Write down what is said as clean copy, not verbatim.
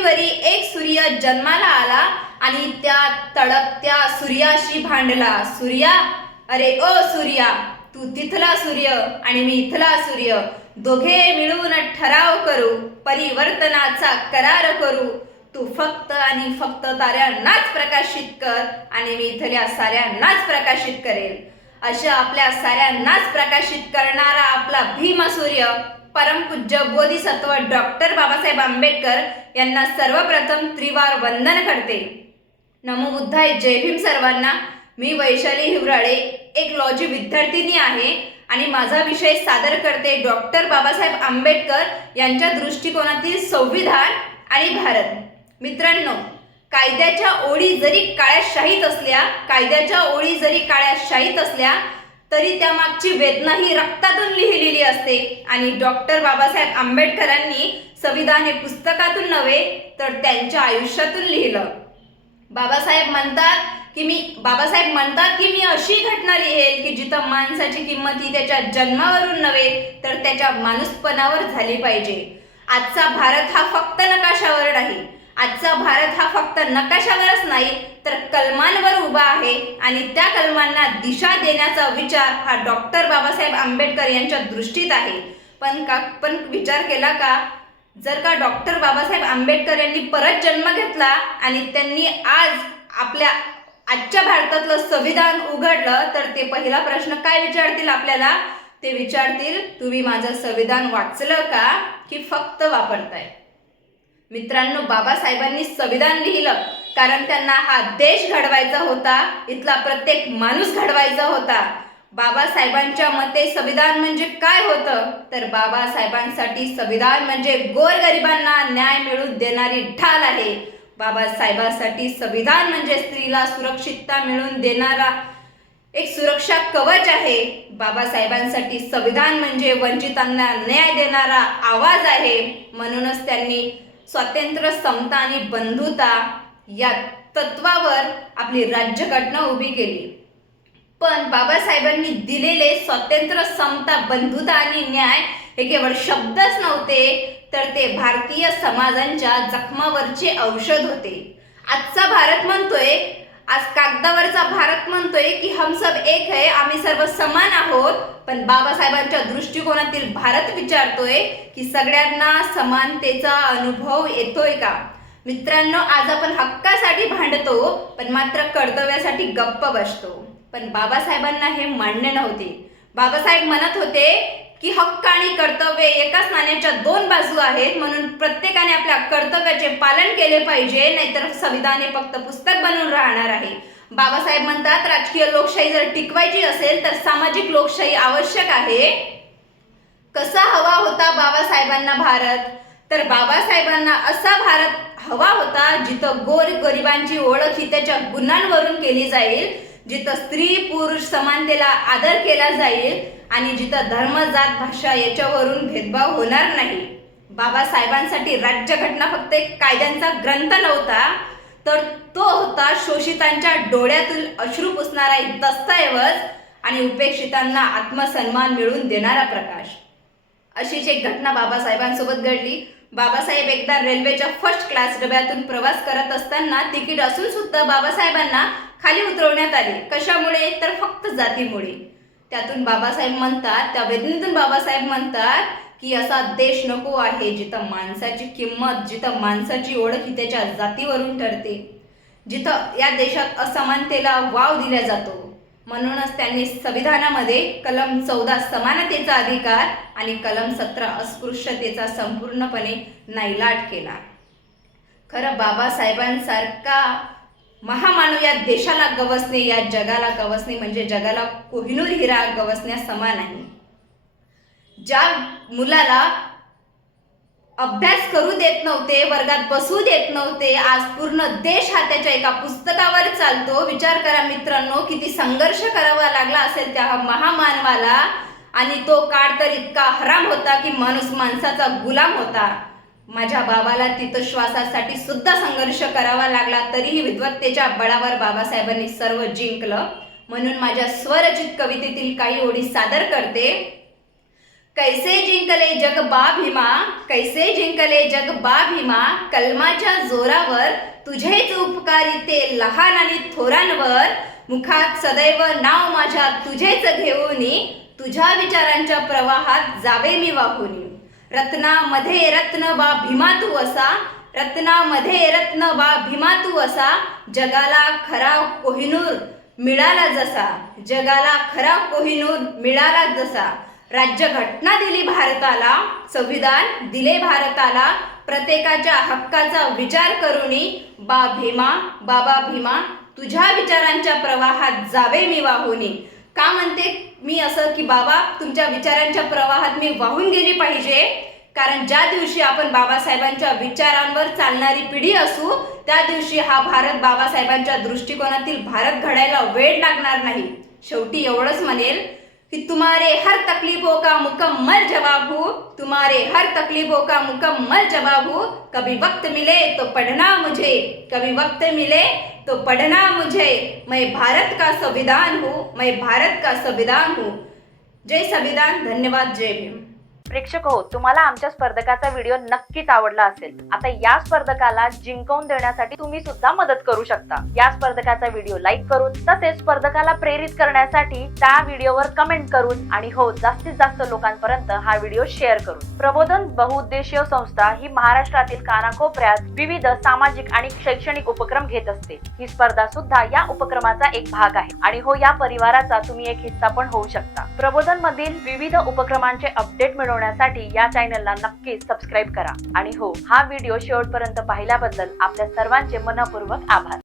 पृथ्वीवरी एक सूर्य जन्माला आला आणि त्या तळपत्या सूर्याशी भांडला. सूर्या, अरे ओ सूर्या, तू तिथला सूर्य आणि मी इथला सूर्य, दोघे मिळून ठराव करू, परिवर्तनाचा करार करू. तू फक्त आणि फक्त ताऱ्यांनाच प्रकाशित कर आणि मी इथल्या साऱ्यांनाच प्रकाशित करेल. अशा आपल्या साऱ्यांनाच प्रकाशित करणारा आपला भीमसूर्य परमपूज्य बोधिसत्व डॉक्टर बाबासाहेब आंबेडकर यांना सर्वप्रथम त्रिवार वंदन करते. नमो बुद्धाय. जय भीम सर्वांना. मी वैशाली हिवराळे, एक लॉजी विद्यार्थिनी आहे आणि माझा विषय सादर करते डॉक्टर बाबासाहेब आंबेडकर यांच्या दृष्टिकोनातील संविधान आणि भारत. मित्रांनो, कायद्याच्या ओळी जरी काळ्या शाहीत असल्या तरी त्यामागची वेदना ही रक्तातून लिहिलेली असते. आणि डॉक्टर बाबासाहेब आंबेडकरांनी संविधान हे पुस्तकातून नव्हे तर त्यांच्या आयुष्यातून लिहिलं. बाबासाहेब म्हणतात की मी अशी घटना लिहेल की जिथं माणसाची किंमत ही त्याच्या जन्मावरून नव्हे तर त्याच्या माणूसपणावर झाली पाहिजे. आजचा भारत हा फक्त नकाशावर नाही, आजचा भारत हा फक्त नकाशावरच नाही तर कलमांवर उभा आहे आणि त्या कलमांना दिशा देण्याचा विचार हा डॉक्टर बाबासाहेब आंबेडकर यांच्या दृष्टीत आहे. पण विचार केला का, जर का डॉक्टर बाबासाहेब आंबेडकर यांनी परत जन्म घेतला आणि त्यांनी आजच्या भारतातलं संविधान उघडलं तर ते पहिला प्रश्न काय विचारतील आपल्याला? ते विचारतील, तुम्ही माझं संविधान वाचलं का की फक्त वापरताय? मित्रांनो, बाबासाहेबांनी संविधान लिहिलं कारण त्यांना हा देश घडवायचा होता, इथला प्रत्येक माणूस घडवायचा होता. बाबासाहेबांच्या मते संविधान म्हणजे काय होतं तर बाबासाहेबांसाठी संविधान म्हणजे गोरगरिबांना न्याय मिळवून देणारी ढाल आहे. बाबासाहेबांसाठी संविधान म्हणजे स्त्रीला सुरक्षितता मिळवून देणारा एक सुरक्षा कवच आहे. बाबासाहेबांसाठी संविधान म्हणजे वंचितांना न्याय देणारा आवाज आहे. म्हणूनच त्यांनी स्वातंत्र्य, समता आणि बंधुता या तत्वावर आपली राज्यघटना उभी केली. पण बाबासाहेबांनी दिलेले स्वातंत्र्य, समता, बंधुता आणि न्याय हे केवळ शब्दच नव्हते तर ते भारतीय समाजांच्या जखमावरचे औषध होते. आजचा भारत म्हणतोय, आज कागदावरचा भारत म्हणतोय की हम सब एक है, आम्ही सर्व समान आहोत. पण बाबासाहेबांच्या दृष्टिकोनातील भारत विचारतोय की सगळ्यांना समानतेचा अनुभव येतोय का? मित्रांनो, आज आपण हक्कासाठी भांडतो पण मात्र कर्तव्यासाठी गप्प बसतो. पण बाबासाहेबांना हे मान्य नव्हते. बाबासाहेब म्हणत होते की हक्क आणि कर्तव्य एकाच नाण्याच्या दोन बाजू आहेत, म्हणून प्रत्येकाने आपल्या कर्तव्याचे पालन केले पाहिजे, नाहीतर संविधान हे फक्त पुस्तक बनून राहणार आहे. बाबासाहेब म्हणतात, राजकीय लोकशाही जर टिकवायची असेल तर सामाजिक लोकशाही आवश्यक आहे. कसा हवा होता बाबासाहेबांना भारत? तर बाबासाहेबांना असा भारत हवा होता जिथं गोरगरिबांची ओळख ही त्याच्या गुणांवरून केली जाईल, जिथं स्त्री पुरुष समानतेला आदर केला जाईल आणि जिथं धर्म, जात, भाषा याच्यावरून भेदभाव होणार नाही. बाबासाहेबांसाठी राज्यघटना फक्त एक कायद्यांचा ग्रंथ नव्हता तर तो होता शोषितांच्या डोळ्यातून अश्रू पुसणारा एक दस्तऐवज आणि उपेक्षितांना आत्मसन्मान मिळवून देणारा प्रकाश. अशीच एक घटना बाबासाहेबांसोबत घडली. बाबासाहेब एकदा रेल्वेच्या फर्स्ट क्लास डब्यातून प्रवास करत असताना तिकीट असून सुद्धा बाबासाहेबांना खाली उतरवण्यात आले. कशामुळे? तर फक्त जातीमुळे. त्या वेदनेतून बाबासाहेब म्हणतात की असा देश नको आहे जिथं माणसाची किंमत, जिथं माणसाची ओळख ही त्याच्या जातीवरून ठरते, जिथं या देशात असमानतेला वाव दिला जातो. म्हणूनच त्यांनी संविधानामध्ये कलम 14 समानतेचा अधिकार आणि कलम 17 अस्पृश्यतेचा संपूर्णपणे नायलाट केला. खरं बाबासाहेबांसारखा महामानव या देशाला गवसणे, या जगाला गवसणे म्हणजे जगाला कोहिनूर हिरा गवसण्या समान आहे. ज्या मुलाला अभ्यास करू देत नव्हते, वर्गात बसू देत नव्हते, आज पूर्ण देश हा त्याच्या एका पुस्तकावर चालतो. विचार करा मित्रांनो, किती संघर्ष करावा लागला असेल त्या महामानवाला. आणि तो काळ तर इतका हराम होता की माणूस माणसाचा गुलाम होता. माझ्या बाबाला तिथं श्वासासाठी सुद्धा संघर्ष करावा लागला, तरीही विद्वत्तेच्या बळावर बाबासाहेबांनी सर्व जिंकलं. म्हणून माझ्या स्वरचित कवितेतील काही ओळी सादर करते. कैसे जिंकले जग बा भीमा, कैसे जिंकले जग बा भीमा, कलमाच्या जोरावर तुझेच उपकारी ते लहान आणि थोरांवर, मुखात सदैव नाव माझ्या तुझेच घेऊनी, तुझ्या विचारांच्या प्रवाहात जावे मी वाहुनी. रत्नामध्ये रत्न बा भीमा तू असा, रत्नामध्ये रत्न बा भीमा तू असा, जगाला खरा कोहिनूर मिळाला जसा, जगाला खरा कोहिनूर मिळाला जसा. राज्यघटना दिली भारताला, संविधान दिले भारताला, प्रत्येकाच्या हक्काचा विचार करूनी, बा भीमा बाबा भीमा तुझ्या विचारांच्या प्रवाहात जावे मी वाहुनी. का म्हणते मी असं की बाबा तुमच्या विचारांच्या प्रवाहात मी वाहून गेली पाहिजे? कारण ज्या दिवशी आपण बाबासाहेबांच्या विचारांवर चालणारी पिढी असू, त्या दिवशी हा भारत बाबासाहेबांच्या दृष्टिकोनातील भारत घडायला वेळ लागणार नाही. शेवटी एवढंच म्हणेल कि तुम्हारे हर तकलीफों का मुकम्मल जवाब हूँ, तुम्हारे हर तकलीफों का मुकम्मल जवाब हूँ. कभी वक्त मिले तो पढ़ना मुझे, कभी वक्त मिले तो पढ़ना मुझे, मैं भारत का संविधान हूँ, मैं भारत का संविधान हूँ. जय संविधान. धन्यवाद. जय भीम. प्रेक्षक हो, तुम्हाला आमच्या स्पर्धकाचा व्हिडिओ नक्कीच आवडला असेल. आता या स्पर्धकाला जिंकवून देण्यासाठी तुम्ही सुद्धा मदत करू शकता. या स्पर्धकाचा व्हिडिओ लाईक करून, तसेच स्पर्धकाला प्रेरित करण्यासाठी त्या व्हिडिओवर कमेंट करून, आणि हो जास्तीत जास्त लोकांपर्यंत हा व्हिडिओ शेअर करून. प्रबोधन बहुउद्देशीय संस्था ही महाराष्ट्रातील कानाकोपऱ्यात विविध सामाजिक आणि शैक्षणिक उपक्रम घेत असते. ही स्पर्धा सुद्धा या उपक्रमाचा एक भाग आहे, आणि हो या परिवाराचा तुम्ही एक हिस्सा पण होऊ शकता. प्रबोधन मधील विविध उपक्रमांचे अपडेट मिळवण्यासाठी या चॅनलला नक्कीच सबस्क्राईब करा. आणि हो, हा व्हिडिओ शेवटपर्यंत पाहिल्याबद्दल आपल्या सर्वांचे मनपूर्वक आभार.